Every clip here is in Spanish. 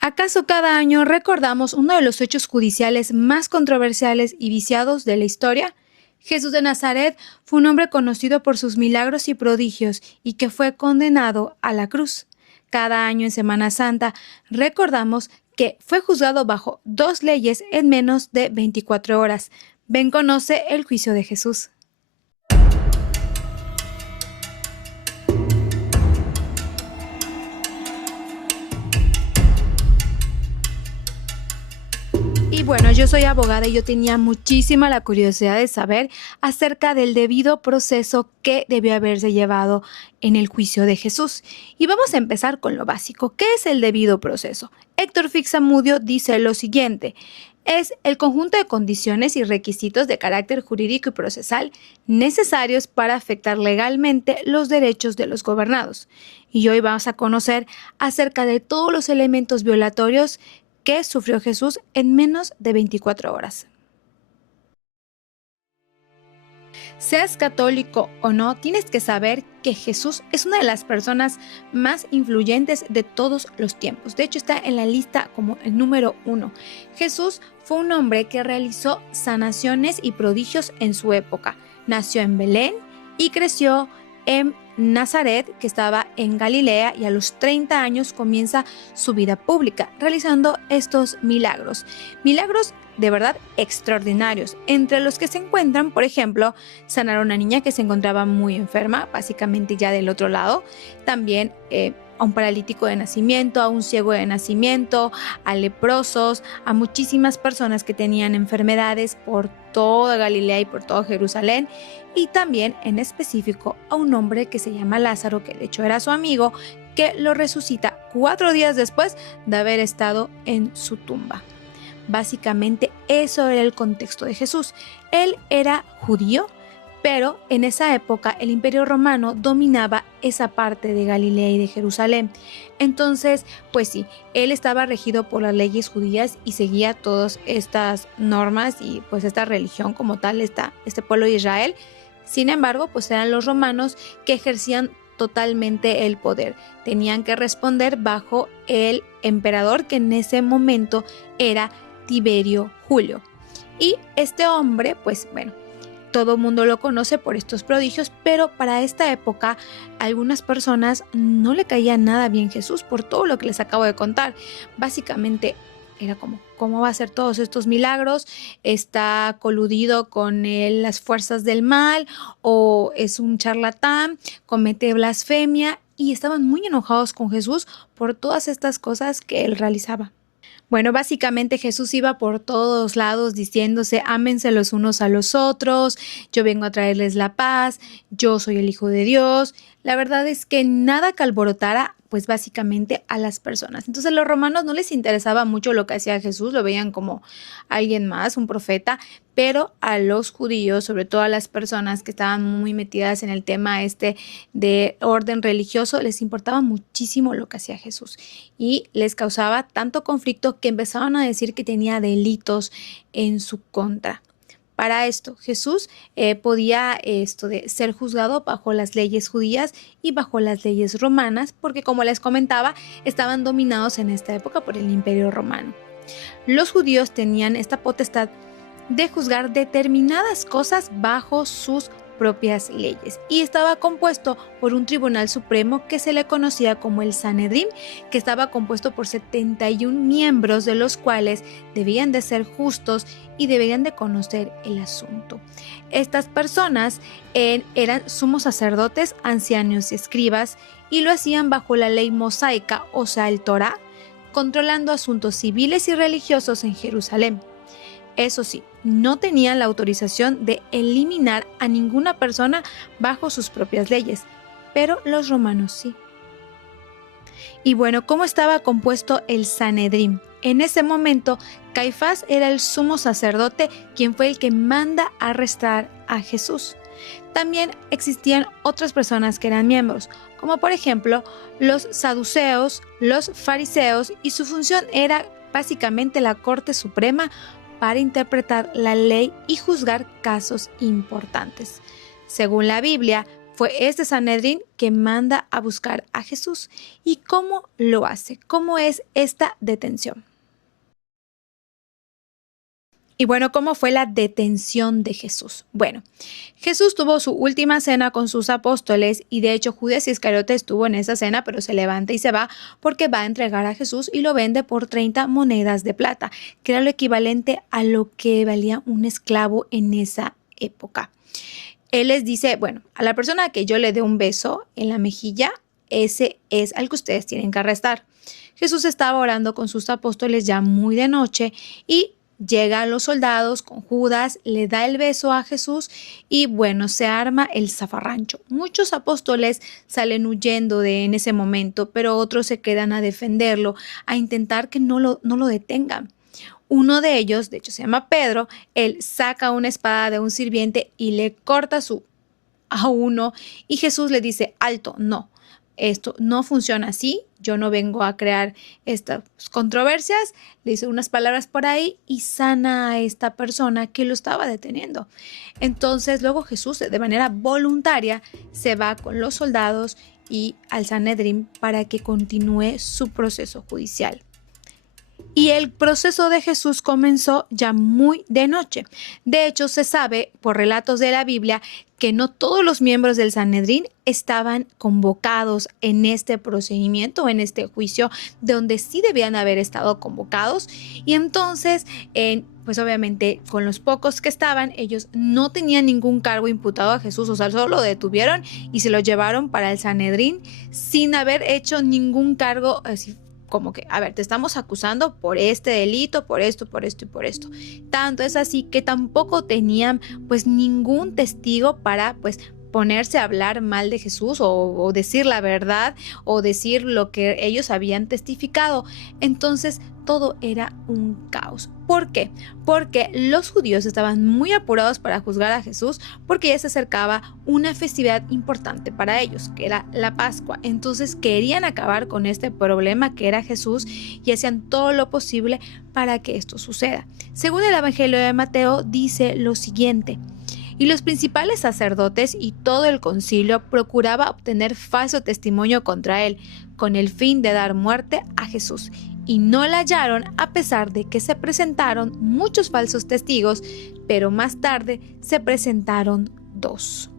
¿Acaso cada año recordamos uno de los hechos judiciales más controversiales y viciados de la historia? Jesús de Nazaret fue un hombre conocido por sus milagros y prodigios y que fue condenado a la cruz. Cada año en Semana Santa recordamos que fue juzgado bajo dos leyes en menos de 24 horas. Ven, conoce el juicio de Jesús. Y bueno, yo soy abogada y yo tenía muchísima la curiosidad de saber acerca del debido proceso que debió haberse llevado en el juicio de Jesús. Y vamos a empezar con lo básico. ¿Qué es el debido proceso? Héctor Fixamudio dice lo siguiente: es el conjunto de condiciones y requisitos de carácter jurídico y procesal necesarios para afectar legalmente los derechos de los gobernados. Y hoy vamos a conocer acerca de todos los elementos violatorios que sufrió Jesús en menos de 24 horas. Seas católico o no, tienes que saber que Jesús es una de las personas más influyentes de todos los tiempos. De hecho, está en la lista como el número 1. Jesús fue un hombre que realizó sanaciones y prodigios en su época. Nació en Belén y creció en Nazaret, que estaba en Galilea, y a los 30 años comienza su vida pública, realizando estos milagros. Milagros de verdad extraordinarios, entre los que se encuentran, por ejemplo, sanar a una niña que se encontraba muy enferma, básicamente ya del otro lado, también a un paralítico de nacimiento, a un ciego de nacimiento, a leprosos, a muchísimas personas que tenían enfermedades por toda Galilea y por todo Jerusalén, y también en específico a un hombre que se llama Lázaro, que de hecho era su amigo, que lo resucita 4 días después de haber estado en su tumba. Básicamente eso era el contexto de Jesús. Él era judío, pero en esa época el Imperio Romano dominaba esa parte de Galilea y de Jerusalén. Entonces, pues sí, él estaba regido por las leyes judías y seguía todas estas normas y pues esta religión como tal, este pueblo de Israel. Sin embargo, pues eran los romanos que ejercían totalmente el poder. Tenían que responder bajo el emperador, que en ese momento era Tiberio Julio. Y este hombre, pues bueno, todo el mundo lo conoce por estos prodigios, pero para esta época algunas personas no le caía nada bien Jesús por todo lo que les acabo de contar. Básicamente era como, ¿cómo va a hacer todos estos milagros? ¿Está coludido con las fuerzas del mal? ¿O es un charlatán? ¿Comete blasfemia? Y estaban muy enojados con Jesús por todas estas cosas que él realizaba. Bueno, básicamente Jesús iba por todos lados diciéndose: ámense los unos a los otros, yo vengo a traerles la paz, yo soy el Hijo de Dios. La verdad es que nada que alborotara, pues básicamente a las personas. Entonces a los romanos no les interesaba mucho lo que hacía Jesús, lo veían como alguien más, un profeta, pero a los judíos, sobre todo a las personas que estaban muy metidas en el tema de orden religioso, les importaba muchísimo lo que hacía Jesús y les causaba tanto conflicto que empezaban a decir que tenía delitos en su contra. Para esto, Jesús podía ser juzgado bajo las leyes judías y bajo las leyes romanas, porque como les comentaba, estaban dominados en esta época por el Imperio Romano. Los judíos tenían esta potestad de juzgar determinadas cosas bajo sus propias leyes y estaba compuesto por un tribunal supremo que se le conocía como el Sanedrín, que estaba compuesto por 71 miembros, de los cuales debían de ser justos y deberían de conocer el asunto. Estas personas eran sumos sacerdotes, ancianos y escribas, y lo hacían bajo la ley mosaica, o sea el Torá, controlando asuntos civiles y religiosos en Jerusalén. Eso sí, no tenían la autorización de eliminar a ninguna persona bajo sus propias leyes, pero los romanos sí. Y bueno, ¿cómo estaba compuesto el Sanedrín? En ese momento, Caifás era el sumo sacerdote, quien fue el que manda arrestar a Jesús. También existían otras personas que eran miembros, como por ejemplo los saduceos, los fariseos, y su función era básicamente la Corte Suprema para interpretar la ley y juzgar casos importantes. Según la Biblia, fue este Sanedrín que manda a buscar a Jesús. ¿Y cómo lo hace? ¿Cómo es esta detención? Y bueno, ¿cómo fue la detención de Jesús? Bueno, Jesús tuvo su última cena con sus apóstoles y de hecho Judas Iscariote estuvo en esa cena, pero se levanta y se va porque va a entregar a Jesús y lo vende por 30 monedas de plata, que era lo equivalente a lo que valía un esclavo en esa época. Él les dice, bueno, a la persona que yo le dé un beso en la mejilla, ese es al que ustedes tienen que arrestar. Jesús estaba orando con sus apóstoles ya muy de noche y llegan los soldados con Judas, le da el beso a Jesús y bueno, se arma el zafarrancho. Muchos apóstoles salen huyendo en ese momento, pero otros se quedan a defenderlo, a intentar que no lo detengan. Uno de ellos, de hecho se llama Pedro, él saca una espada de un sirviente y le corta a uno y Jesús le dice, alto, no, esto no funciona así, yo no vengo a crear estas controversias, le dice unas palabras por ahí y sana a esta persona que lo estaba deteniendo. Entonces luego Jesús de manera voluntaria se va con los soldados y al Sanedrín para que continúe su proceso judicial. Y el proceso de Jesús comenzó ya muy de noche. De hecho, se sabe por relatos de la Biblia que no todos los miembros del Sanedrín estaban convocados en este procedimiento, en este juicio, donde sí debían haber estado convocados. Y entonces, pues obviamente con los pocos que estaban, ellos no tenían ningún cargo imputado a Jesús, o sea, solo lo detuvieron y se lo llevaron para el Sanedrín sin haber hecho ningún cargo así como que, a ver, te estamos acusando por este delito, por esto y por esto. Tanto es así que tampoco tenían pues ningún testigo para pues ponerse a hablar mal de Jesús o decir la verdad o decir lo que ellos habían testificado. Entonces todo era un caos. ¿Por qué? Porque los judíos estaban muy apurados para juzgar a Jesús porque ya se acercaba una festividad importante para ellos, que era la Pascua. Entonces querían acabar con este problema que era Jesús y hacían todo lo posible para que esto suceda. Según el Evangelio de Mateo dice lo siguiente: y los principales sacerdotes y todo el concilio procuraba obtener falso testimonio contra él, con el fin de dar muerte a Jesús. Y no la hallaron a pesar de que se presentaron muchos falsos testigos, pero más tarde se presentaron 2.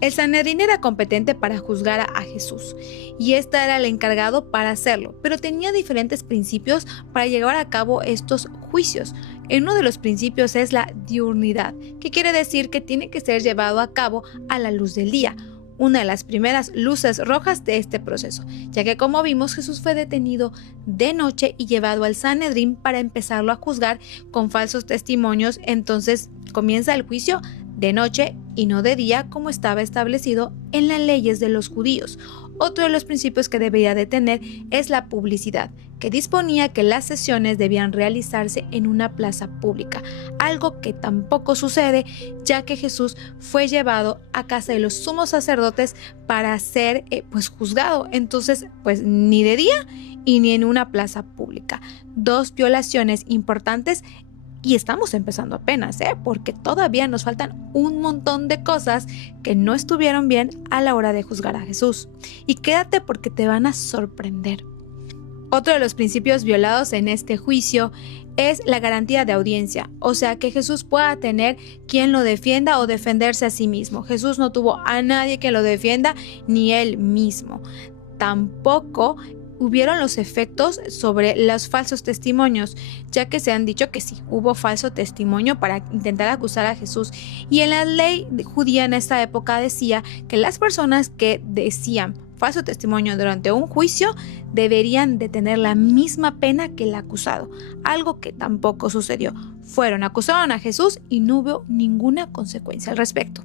El Sanedrín era competente para juzgar a Jesús y este era el encargado para hacerlo, pero tenía diferentes principios para llevar a cabo estos juicios. Uno de los principios es la diurnidad, que quiere decir que tiene que ser llevado a cabo a la luz del día, una de las primeras luces rojas de este proceso, ya que como vimos Jesús fue detenido de noche y llevado al Sanedrín para empezarlo a juzgar con falsos testimonios. Entonces comienza el juicio de noche y no de día como estaba establecido en las leyes de los judíos. Otro de los principios que debería de tener es la publicidad, que disponía que las sesiones debían realizarse en una plaza pública, algo que tampoco sucede ya que Jesús fue llevado a casa de los sumos sacerdotes para ser pues juzgado. Entonces pues ni de día y ni en una plaza pública. 2 violaciones importantes. Y estamos empezando apenas, porque todavía nos faltan un montón de cosas que no estuvieron bien a la hora de juzgar a Jesús. Y quédate porque te van a sorprender. Otro de los principios violados en este juicio es la garantía de audiencia, o sea que Jesús pueda tener quien lo defienda o defenderse a sí mismo. Jesús no tuvo a nadie que lo defienda, ni él mismo. Tampoco hubieron los efectos sobre los falsos testimonios, ya que se han dicho que sí, hubo falso testimonio para intentar acusar a Jesús. Y en la ley judía en esta época decía que las personas que decían falso testimonio durante un juicio deberían de tener la misma pena que el acusado, algo que tampoco sucedió. Acusaron a Jesús y no hubo ninguna consecuencia al respecto.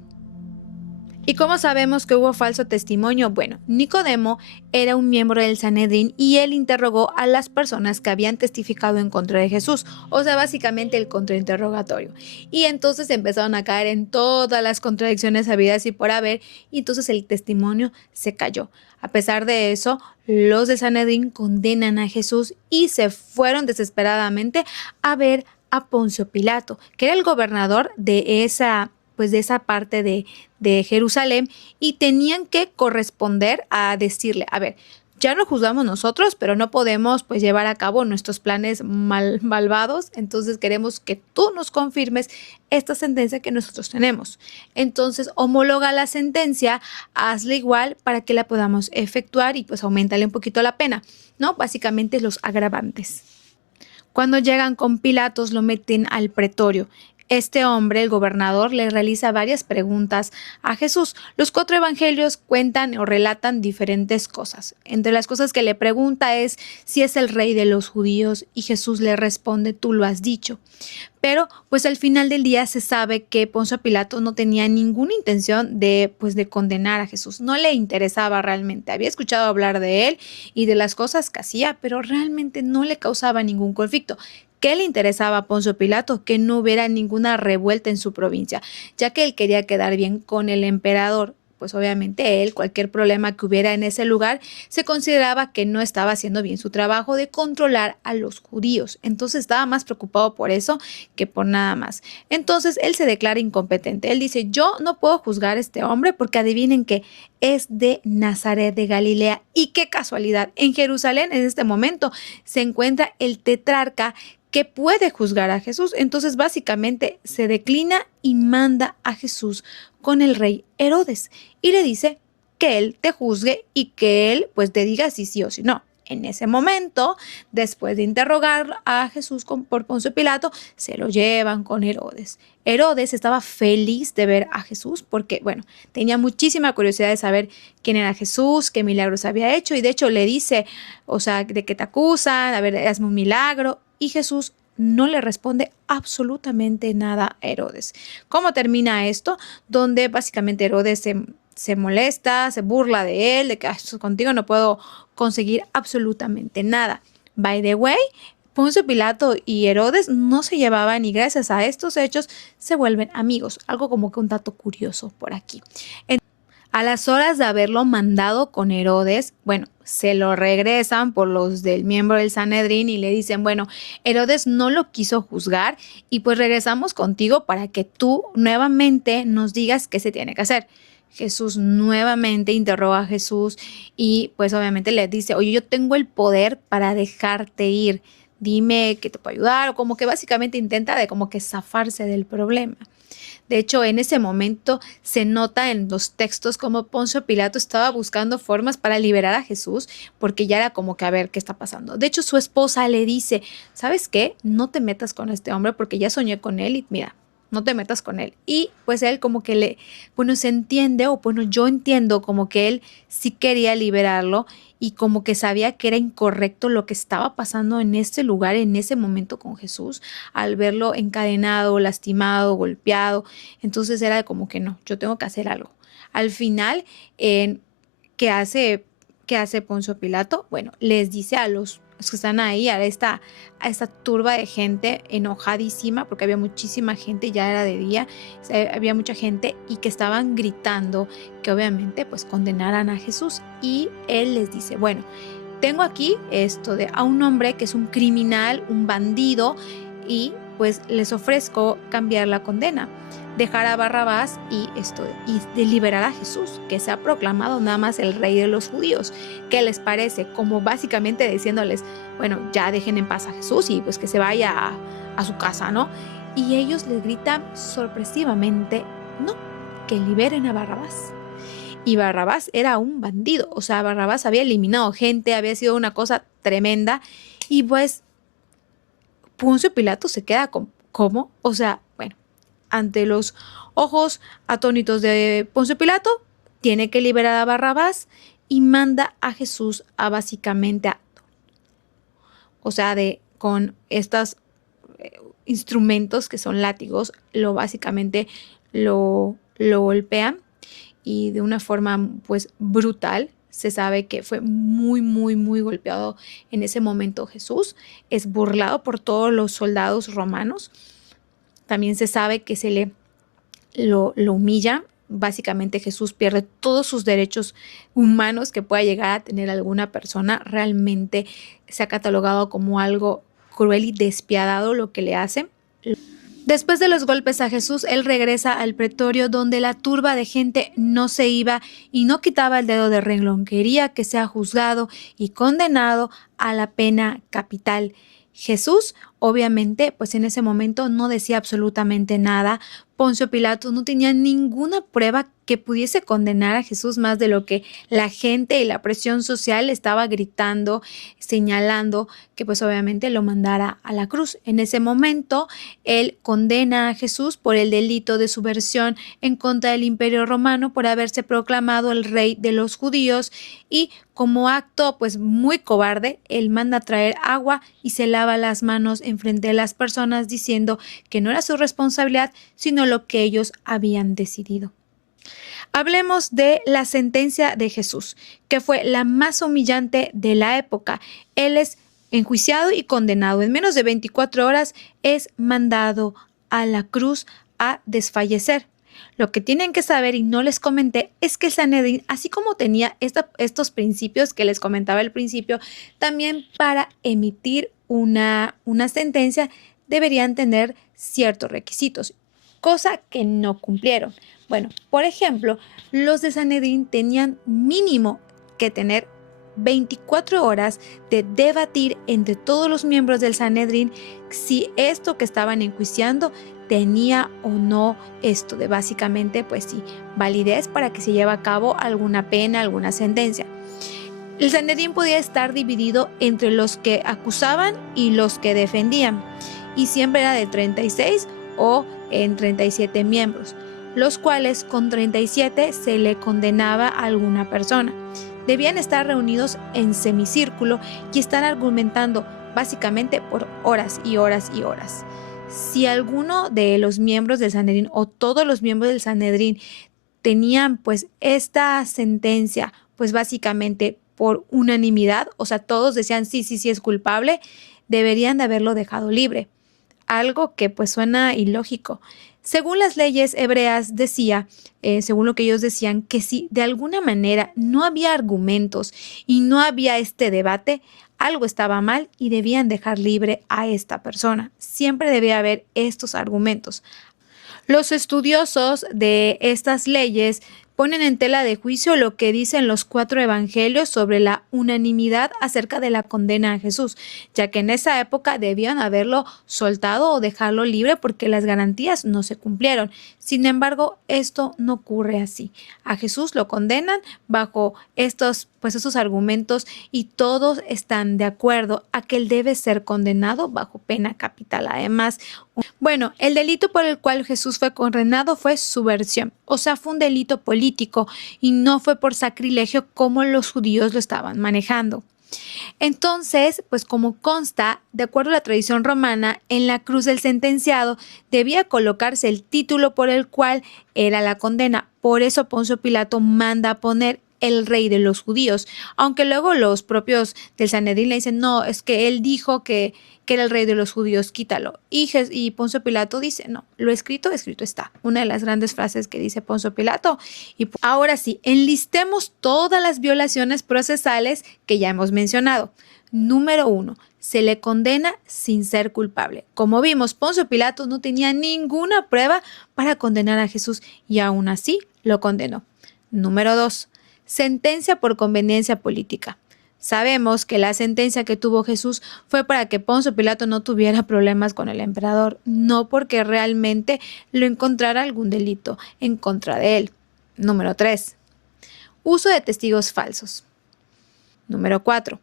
¿Y cómo sabemos que hubo falso testimonio? Bueno, Nicodemo era un miembro del Sanedrín y él interrogó a las personas que habían testificado en contra de Jesús, o sea, básicamente el contrainterrogatorio. Y entonces empezaron a caer en todas las contradicciones habidas y por haber, y entonces el testimonio se cayó. A pesar de eso, los de Sanedrín condenan a Jesús y se fueron desesperadamente a ver a Poncio Pilato, que era el gobernador de esa pues de esa parte de Jerusalén y tenían que corresponder a decirle, a ver, ya lo juzgamos nosotros, pero no podemos pues llevar a cabo nuestros planes malvados, entonces queremos que tú nos confirmes esta sentencia que nosotros tenemos. Entonces homologa la sentencia, hazla igual para que la podamos efectuar y pues aumentale un poquito la pena, ¿no? Básicamente los agravantes. Cuando llegan con Pilatos, lo meten al pretorio. Este hombre, el gobernador, le realiza varias preguntas a Jesús. Los 4 evangelios cuentan o relatan diferentes cosas. Entre las cosas que le pregunta es si es el rey de los judíos y Jesús le responde, tú lo has dicho. Pero pues al final del día se sabe que Poncio Pilato no tenía ninguna intención de condenar a Jesús. No le interesaba realmente. Había escuchado hablar de él y de las cosas que hacía, pero realmente no le causaba ningún conflicto. ¿Qué le interesaba a Poncio Pilato? Que no hubiera ninguna revuelta en su provincia, ya que él quería quedar bien con el emperador. Pues obviamente él, cualquier problema que hubiera en ese lugar, se consideraba que no estaba haciendo bien su trabajo de controlar a los judíos. Entonces estaba más preocupado por eso que por nada más. Entonces él se declara incompetente. Él dice, yo no puedo juzgar a este hombre porque adivinen que es de Nazaret de Galilea. Y qué casualidad, en Jerusalén en este momento se encuentra el tetrarca que puede juzgar a Jesús. Entonces básicamente se declina y manda a Jesús con el rey Herodes y le dice que él te juzgue y que él pues te diga si sí o si no. En ese momento, después de interrogar a Jesús por Poncio Pilato, se lo llevan con Herodes. Herodes estaba feliz de ver a Jesús porque, bueno, tenía muchísima curiosidad de saber quién era Jesús, qué milagros había hecho y de hecho le dice, o sea, de qué te acusan, a ver, hazme un milagro. Y Jesús no le responde absolutamente nada a Herodes. ¿Cómo termina esto? Donde básicamente Herodes se molesta, se burla de él, de que contigo no puedo conseguir absolutamente nada. By the way, Poncio Pilato y Herodes no se llevaban y gracias a estos hechos se vuelven amigos. Algo como que un dato curioso por aquí. A las horas de haberlo mandado con Herodes, bueno, se lo regresan por los del miembro del Sanedrín y le dicen, bueno, Herodes no lo quiso juzgar y pues regresamos contigo para que tú nuevamente nos digas qué se tiene que hacer. Jesús nuevamente interroga a Jesús y pues obviamente le dice, oye, yo tengo el poder para dejarte ir, dime que te puedo ayudar o como que básicamente intenta de como que zafarse del problema. De hecho, en ese momento se nota en los textos como Poncio Pilato estaba buscando formas para liberar a Jesús porque ya era como que a ver qué está pasando. De hecho, su esposa le dice, ¿sabes qué? No te metas con este hombre porque ya soñé con él y mira, no te metas con él. Y pues él como que se entiende o bueno, yo entiendo como que él sí quería liberarlo y como que sabía que era incorrecto lo que estaba pasando en este lugar, en ese momento con Jesús, al verlo encadenado, lastimado, golpeado. Entonces era como que no, yo tengo que hacer algo. Al final, ¿qué hace, qué hace Poncio Pilato? Bueno, les dice a los que están ahí, a esta turba de gente enojadísima, porque había muchísima gente, ya era de día, había mucha gente y que estaban gritando que obviamente pues condenaran a Jesús. Y él les dice, bueno, tengo aquí a un hombre que es un criminal, un bandido, y pues les ofrezco cambiar la condena, dejar a Barrabás y de liberar a Jesús, que se ha proclamado nada más el rey de los judíos. ¿Qué les parece? Como básicamente diciéndoles, bueno, ya dejen en paz a Jesús y pues que se vaya a su casa, ¿no? Y ellos les gritan sorpresivamente, no, que liberen a Barrabás. Y Barrabás era un bandido, o sea, Barrabás había eliminado gente, había sido una cosa tremenda y pues Poncio Pilato se queda ¿cómo? O sea, bueno, ante los ojos atónitos de Poncio Pilato, tiene que liberar a Barrabás y manda a Jesús a básicamente o sea, con estos instrumentos que son látigos, básicamente lo golpean y de una forma pues brutal. Se sabe que fue muy, muy, muy golpeado en ese momento Jesús. Es burlado por todos los soldados romanos. También se sabe que lo humilla. Básicamente Jesús pierde todos sus derechos humanos que pueda llegar a tener alguna persona. Realmente se ha catalogado como algo cruel y despiadado lo que le hacen. Después de los golpes a Jesús, él regresa al pretorio donde la turba de gente no se iba y no quitaba el dedo de renglón. Quería que sea juzgado y condenado a la pena capital. Jesús, obviamente, pues en ese momento no decía absolutamente nada. Poncio Pilato no tenía ninguna prueba que pudiese condenar a Jesús más de lo que la gente y la presión social estaba gritando, señalando que pues obviamente lo mandara a la cruz. En ese momento, él condena a Jesús por el delito de subversión en contra del Imperio Romano por haberse proclamado el rey de los judíos y como acto pues muy cobarde, él manda traer agua y se lava las manos enfrente de las personas diciendo que no era su responsabilidad, sino lo que ellos habían decidido. Hablemos de la sentencia de Jesús, que fue la más humillante de la época. Él es enjuiciado y condenado. En menos de 24 horas es mandado a la cruz a desfallecer. Lo que tienen que saber, y no les comenté, es que el Sanedrín, así como tenía estos principios que les comentaba al principio, también para emitir una sentencia deberían tener ciertos requisitos, cosa que no cumplieron. Bueno, por ejemplo, los de Sanedrín tenían mínimo que tener 24 horas de debatir entre todos los miembros del Sanedrín si esto que estaban enjuiciando tenía o no esto de básicamente, pues sí, validez para que se lleve a cabo alguna pena, alguna sentencia. El Sanedrín podía estar dividido entre los que acusaban y los que defendían, y siempre era de 36 o en 37 miembros, los cuales con 37 se le condenaba a alguna persona. Debían estar reunidos en semicírculo y estar argumentando básicamente por horas y horas y horas. Si alguno de los miembros del Sanedrín o todos los miembros del Sanedrín tenían pues esta sentencia pues básicamente por unanimidad, o sea, todos decían sí es culpable, deberían de haberlo dejado libre. Algo que pues suena ilógico. Según las leyes hebreas decía, según lo que ellos decían, que si de alguna manera no había argumentos y no había este debate, algo estaba mal y debían dejar libre a esta persona. Siempre debía haber estos argumentos. Los estudiosos de estas leyes ponen en tela de juicio lo que dicen los 4 evangelios sobre la unanimidad acerca de la condena a Jesús, ya que en esa época debían haberlo soltado o dejarlo libre porque las garantías no se cumplieron. Sin embargo, esto no ocurre así. A Jesús lo condenan bajo estos argumentos y todos están de acuerdo a que él debe ser condenado bajo pena capital. Además, bueno, el delito por el cual Jesús fue condenado fue subversión, o sea, fue un delito político y no fue por sacrilegio como los judíos lo estaban manejando. Entonces, pues como consta, de acuerdo a la tradición romana, en la cruz del sentenciado debía colocarse el título por el cual era la condena. Por eso Poncio Pilato manda a poner el rey de los judíos, aunque luego los propios del Sanedrín le dicen, no, es que él dijo que era el rey de los judíos, quítalo. Y Poncio Pilato dice, no, lo escrito está. Una de las grandes frases que dice Poncio Pilato. Y ahora sí, enlistemos todas las violaciones procesales que ya hemos mencionado. Número 1. Se le condena sin ser culpable. Como vimos, Poncio Pilato no tenía ninguna prueba para condenar a Jesús y aún así lo condenó. Número 2. Sentencia por conveniencia política. Sabemos que la sentencia que tuvo Jesús fue para que Poncio Pilato no tuviera problemas con el emperador, no porque realmente lo encontrara algún delito en contra de él. Número 3. Uso de testigos falsos. Número 4.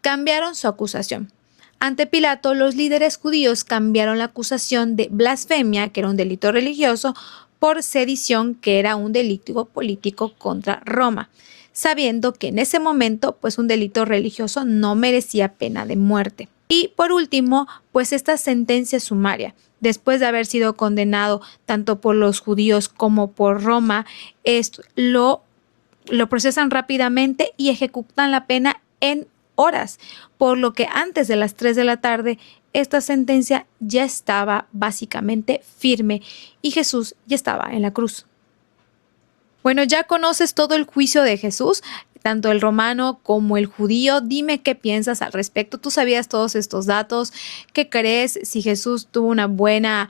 Cambiaron su acusación. Ante Pilato, los líderes judíos cambiaron la acusación de blasfemia, que era un delito religioso, por sedición, que era un delito político contra Roma, sabiendo que en ese momento pues un delito religioso no merecía pena de muerte. Y por último, pues esta sentencia sumaria, después de haber sido condenado tanto por los judíos como por Roma, lo procesan rápidamente y ejecutan la pena en horas, por lo que antes de las 3 de la tarde esta sentencia ya estaba básicamente firme y Jesús ya estaba en la cruz. Bueno, ya conoces todo el juicio de Jesús. tanto el romano como el judío. Dime qué piensas al respecto. ¿Tú sabías todos estos datos? ¿Qué crees? Si Jesús tuvo una buena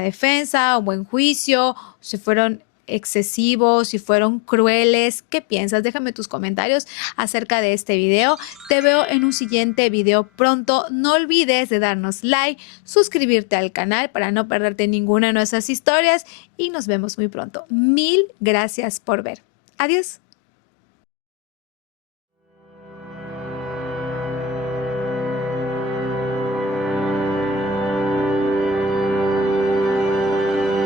defensa, un buen juicio, si fueron excesivos, si fueron crueles. ¿Qué piensas? Déjame tus comentarios acerca de este video. Te veo en un siguiente video pronto. No olvides de darnos like, suscribirte al canal para no perderte ninguna de nuestras historias y nos vemos muy pronto. Mil gracias por ver. Adiós.